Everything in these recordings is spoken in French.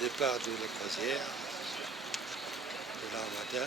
Départ de la croisière, de l'Armada.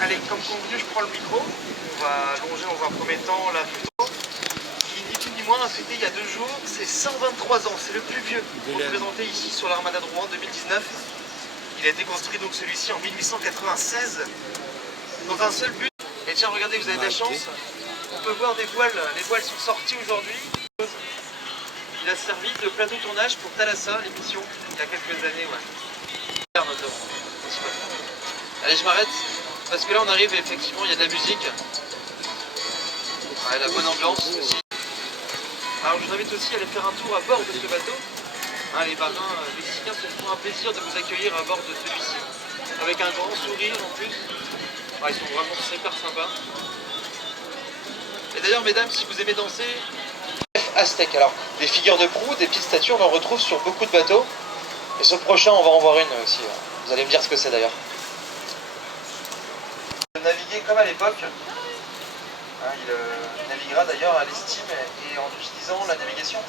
Allez, comme convenu, je prends le micro. On va longer dans un premier temps la photo. Qui ni plus ni moins a fêté il y a 2 jours, c'est 123 ans, c'est le plus vieux représenté ici sur l'Armada de Rouen 2019. Il a été construit donc celui-ci en 1896 dans un seul but. Et tiens, regardez, vous avez de la chance, on peut voir des voiles, les voiles sont sorties aujourd'hui. Il a servi de plateau tournage pour Thalassa, l'émission, il y a quelques années. Ouais. Allez, je m'arrête, parce que là on arrive et effectivement il y a de la musique. Ouais, la bonne ambiance aussi. Alors je vous invite aussi à aller faire un tour à bord de ce bateau. Hein, les marins mexicains se font un plaisir de vous accueillir à bord de celui-ci, avec un grand sourire en plus. Ouais, ils sont vraiment super sympas. Et d'ailleurs mesdames, si vous aimez danser, Aztèque, alors des figures de proue, des petites statues, on en retrouve sur beaucoup de bateaux. Et ce prochain, on va en voir une aussi. Vous allez me dire ce que c'est d'ailleurs. Naviguer comme à l'époque. Il naviguera d'ailleurs à l'estime et en utilisant la navigation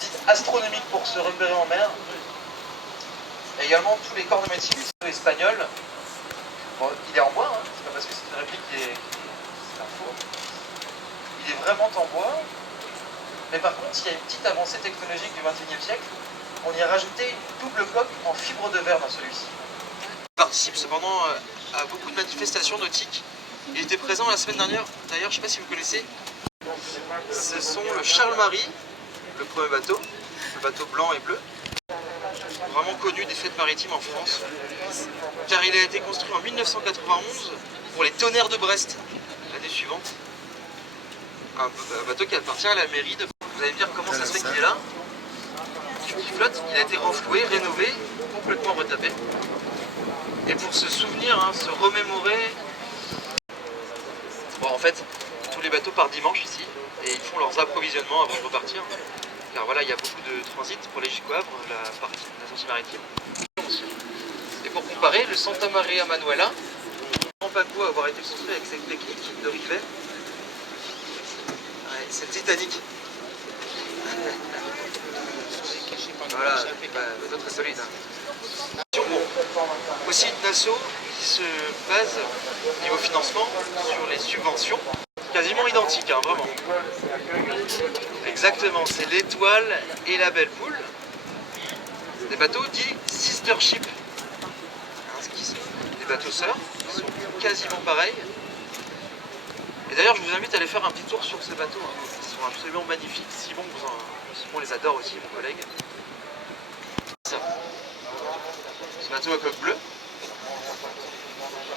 dite astronomique pour se repérer en mer. Et également tous les corps de métier espagnols. Bon, il est en bois, hein, c'est pas parce que c'est une réplique qui est un faux. Il est vraiment en bois. Mais par contre, il y a une petite avancée technologique du XXIe siècle. On y a rajouté une double coque en fibre de verre dans celui-ci. Il participe cependant à beaucoup de manifestations nautiques. Il était présent la semaine dernière, d'ailleurs, je ne sais pas si vous connaissez. Ce sont le Charles-Marie, le premier bateau, le bateau blanc et bleu, vraiment connu des fêtes maritimes en France, car il a été construit en 1991 pour les Tonnerres de Brest, l'année suivante. Un bateau qui appartient à la mairie de... Vous allez me dire comment ça se fait qu'il est là. Il flotte, il a été renfloué, rénové, complètement retapé. Et pour se souvenir, hein, se remémorer... Bon, en fait, tous les bateaux partent dimanche ici, et ils font leurs approvisionnements avant de repartir. Car voilà, il y a beaucoup de transit pour les jusqu'au Havre, la sortie maritime. Et pour comparer, le Santa Maria Manuela, en Paco avoir été construit avec cette technique de rivet. Ouais, c'est le Titanic. Voilà, bateau très solide. Bon. Aussi une asso qui se base, niveau financement, sur les subventions, quasiment identiques, hein, vraiment. Exactement, c'est l'Étoile et la Belle Poule. Des bateaux dits sister ship. Des bateaux sœurs, qui sont quasiment pareils. Et d'ailleurs, je vous invite à aller faire un petit tour sur ces bateaux. Hein. Ils sont absolument magnifiques. Simon les adore aussi, mon collègue. Ça. Ce bateau à coque bleue.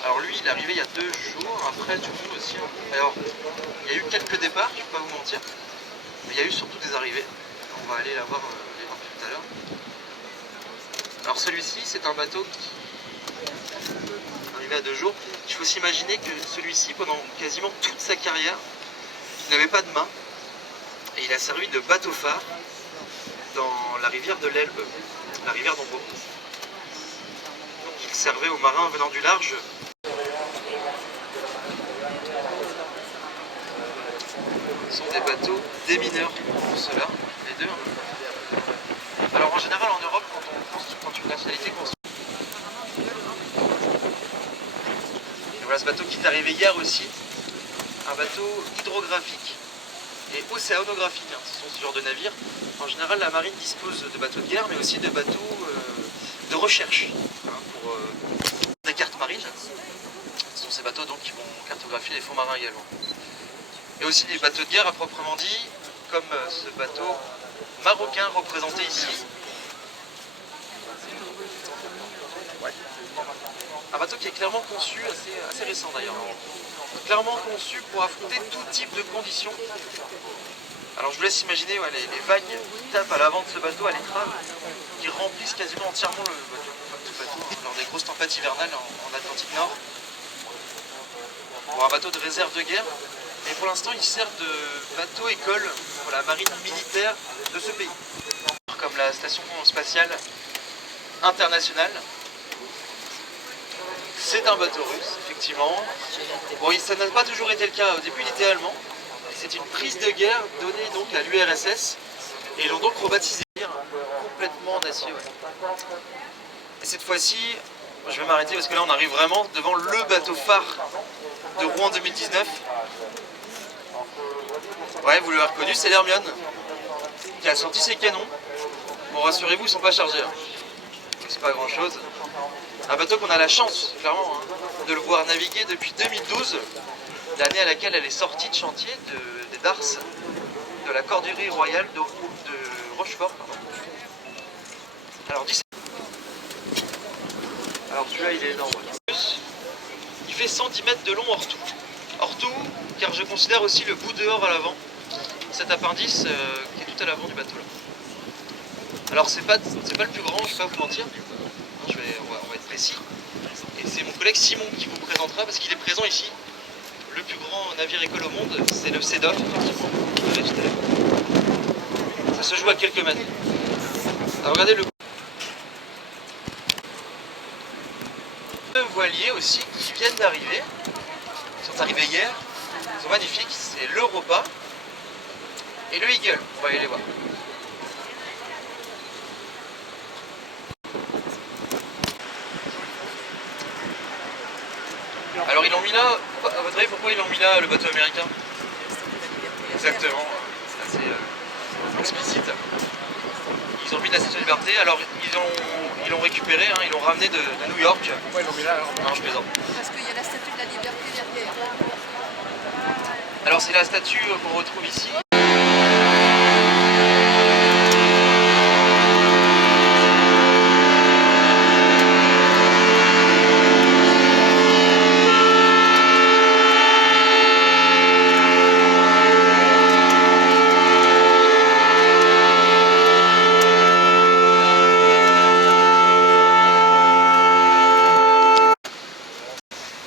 Alors lui, il est arrivé il y a 2 jours, après tout le monde aussi. Alors, il y a eu quelques départs, je ne vais pas vous mentir, mais il y a eu surtout des arrivées. On va aller les voir tout à l'heure. Alors celui-ci, c'est un bateau qui est arrivé à 2 jours. Il faut s'imaginer que celui-ci, pendant quasiment toute sa carrière, il n'avait pas de mât. Et il a servi de bateau-phare dans la rivière de l'Elbe, la rivière d'Ambourg. Donc il servait aux marins venant du large. Ce sont des bateaux démineurs pour cela, les deux. Alors en général en Europe, quand une nationalité construit. Et voilà ce bateau qui est arrivé hier aussi, un bateau hydrographique et océanographique. Hein. Ce sont ce genre de navires. En général, la marine dispose de bateaux de guerre, mais aussi de bateaux de recherche hein, pour des cartes marines. Ce sont ces bateaux donc, qui vont cartographier les fonds marins également. Et aussi des bateaux de guerre à proprement dit, comme ce bateau marocain représenté ici. Ouais. Un bateau qui est clairement conçu, assez récent d'ailleurs, clairement conçu pour affronter tout type de conditions. Alors je vous laisse imaginer ouais, les vagues qui tapent à l'avant de ce bateau, à l'étrave, qui remplissent quasiment entièrement le bateau, lors des grosses tempêtes hivernales en Atlantique Nord. Pour un bateau de réserve de guerre. Et pour l'instant, il sert de bateau école pour la marine militaire de ce pays. Comme la station spatiale international. C'est un bateau russe, effectivement. Bon, ça n'a pas toujours été le cas. Au début, il était allemand. C'est une prise de guerre donnée donc à l'URSS. Et ils l'ont donc rebaptisé complètement en acier. Ouais. Et cette fois-ci, je vais m'arrêter parce que là, on arrive vraiment devant le bateau phare de Rouen 2019. Ouais, vous l'avez reconnu, c'est l'Hermione qui a sorti ses canons. Bon, rassurez-vous, ils ne sont pas chargés. Hein. C'est pas grand-chose. Un bateau qu'on a la chance, clairement, hein, de le voir naviguer depuis 2012, l'année à laquelle elle est sortie de chantier des Dars, de la Corderie Royale de Rochefort. Pardon. Alors, celui-là, il est énorme. Il fait 110 mètres de long hors tout. Hors tout, car je considère aussi le bout dehors à l'avant, cet appendice qui est tout à l'avant du bateau là. Alors c'est pas le plus grand, je vais pas vous mentir, on va être précis. Et c'est mon collègue Simon qui vous présentera parce qu'il est présent ici. Le plus grand navire école au monde, c'est le CEDOF, effectivement. Ça se joue à quelques mètres. Alors regardez le voiliers aussi qui viennent d'arriver. Ils sont arrivés hier. Ils sont magnifiques. C'est l'Europa et le Eagle. On va aller les voir. Alors ils l'ont mis là, à votre avis pourquoi ils l'ont mis là, le bateau américain? Exactement, c'est assez explicite. Ils ont mis la Statue de Liberté, alors ils l'ont récupéré, hein, ils l'ont ramené de New York. Pourquoi ils l'ont mis là alors? Non, je plaisante. Parce qu'il y a la Statue de la Liberté derrière. Alors c'est la statue qu'on retrouve ici.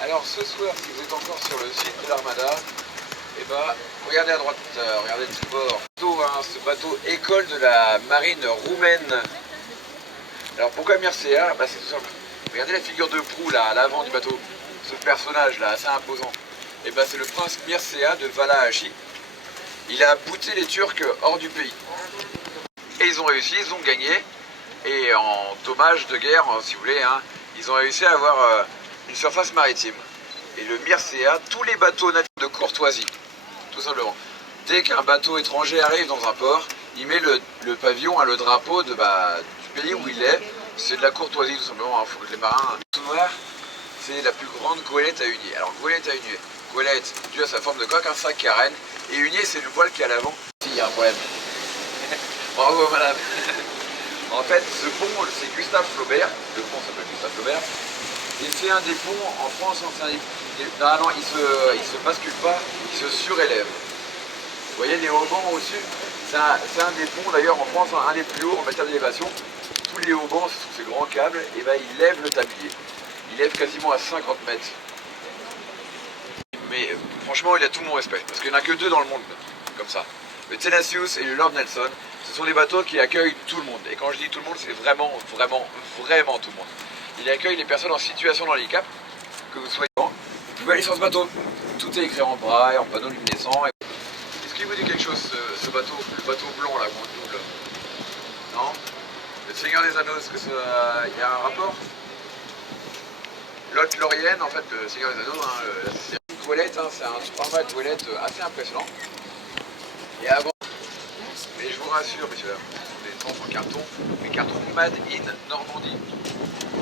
Alors ce soir, si vous êtes encore sur le site de l'Armada, et bah regardez à droite, regardez de bord. Ce bateau école de la marine roumaine. Alors pourquoi Mircea? Bah c'est tout simple. Regardez la figure de proue là à l'avant du bateau. Ce personnage là assez imposant. Et bah c'est le prince Mircea de Valachi. Il a bouté les Turcs hors du pays. Et ils ont réussi, ils ont gagné. Et en dommage de guerre, si vous voulez, hein, ils ont réussi à avoir une surface maritime. Et le Mircea, tous les bateaux natifs de courtoisie, tout simplement. Dès qu'un bateau étranger arrive dans un port, il met le pavillon, le drapeau du pays où il est. C'est de la courtoisie tout simplement, il faut que les marins... Tout noir, c'est la plus grande goélette à hunier. Alors goélette à hunier, goélette due à sa forme de coque, un sac carène, et hunier c'est le voile qui est à l'avant. Il y a un problème. Bravo madame. En fait, ce pont, c'est Gustave Flaubert, le pont s'appelle Gustave Flaubert, et c'est un des ponts en France, non, il se bascule pas, il se surélève. Vous voyez les haubans au-dessus, c'est un des ponts d'ailleurs en France, un des plus hauts en matière d'élévation. Tous les haubans, ce sont ces grands câbles, et ben ils lèvent le tablier. Ils lèvent quasiment à 50 mètres. Mais franchement, il a tout mon respect, parce qu'il n'y en a que deux dans le monde, comme ça. Le Tenacious et le Lord Nelson, ce sont des bateaux qui accueillent tout le monde. Et quand je dis tout le monde, c'est vraiment, vraiment, vraiment tout le monde. Il accueille les personnes en situation de handicap, que vous soyez. Vous pouvez aller sur ce bateau. Tout est écrit en braille, en panneau luminescent. Est-ce qu'il vous dit quelque chose, ce bateau, le bateau blanc là, qu'on double? Non? Le Seigneur des Anneaux, est-ce qu'il y a un rapport? L'hôte Laurienne, en fait, le Seigneur des Anneaux, hein, c'est une toilette, hein, c'est un format de toilette assez impressionnant. Et avant, et je vous rassure, messieurs, des tentes en carton, mais carton Made in Normandie.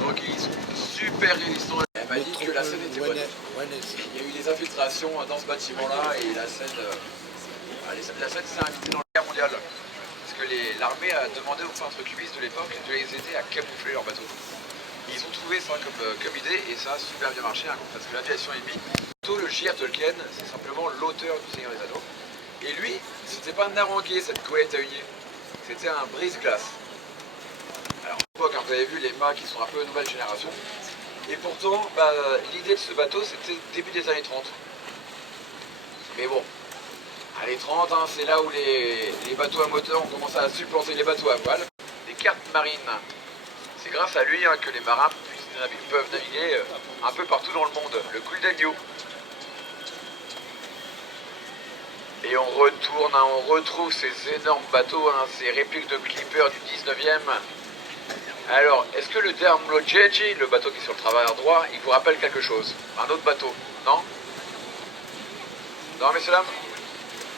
Donc ils sont super résistants. Elle m'a dit que la scène était bonne. Il y a eu des infiltrations dans ce bâtiment-là et la scène s'est invitée dans la guerre mondiale. Parce que l'armée a demandé aux peintres cubistes de l'époque de les aider à camoufler leurs bateaux. Ils ont trouvé ça comme idée et ça a super bien marché, hein, parce que l'aviation ennemie, le J.R. Tolkien, c'est simplement l'auteur du Seigneur des Anneaux. Et lui, c'était pas un haranguier cette goélette à hunier, c'était un brise-glace. Alors, à l'époque, vous avez vu les mâts qui sont un peu nouvelle génération. Et pourtant, l'idée de ce bateau, c'était début des années 30. Mais bon, années 30, hein, c'est là où les bateaux à moteur ont commencé à supplanter les bateaux à voile. Les cartes marines, C'est grâce à lui hein, que les marins peuvent naviguer un peu partout dans le monde. Le Guldenio. Et on retourne, hein, on retrouve ces énormes bateaux, hein, ces répliques de Clipper du 19e. Alors, est-ce que le Dermlo Jeji, le bateau qui est sur le travers droit, il vous rappelle quelque chose? Un autre bateau, non? Non, messieurs, dames?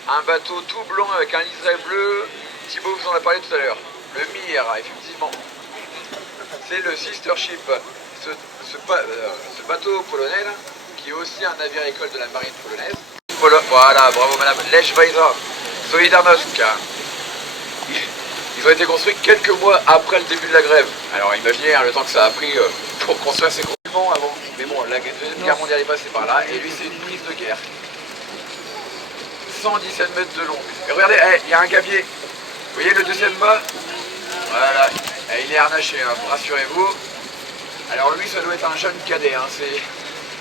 Un bateau tout blanc avec un liseré bleu. Thibaut vous en a parlé tout à l'heure. Le Mir, effectivement. C'est le Sister Ship. Ce bateau polonais, là, qui est aussi un navire école de la marine polonaise. Voilà, bravo madame. Lech Weiser, Solidarnosc. Ils ont été construits quelques mois après le début de la grève. Alors imaginez hein, le temps que ça a pris pour construire ces constructions avant. Mais bon, la Deuxième Guerre mondiale est passée par là et lui c'est une prise de guerre. 117 mètres de long. Et regardez, il y a un gabier. Vous voyez le deuxième mât? Voilà, il est harnaché, hein, rassurez-vous. Alors lui ça doit être un jeune cadet, hein.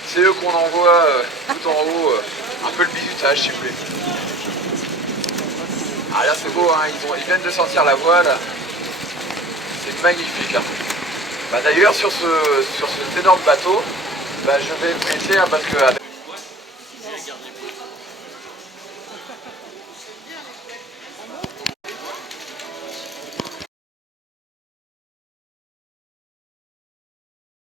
C'est eux qu'on envoie tout en haut, un peu le bizutage si vous voulez. Ah là c'est beau, hein, ils viennent de sortir la voile. C'est magnifique. Hein. Bah, d'ailleurs sur cet énorme bateau, bah, je vais me laisser hein, parce que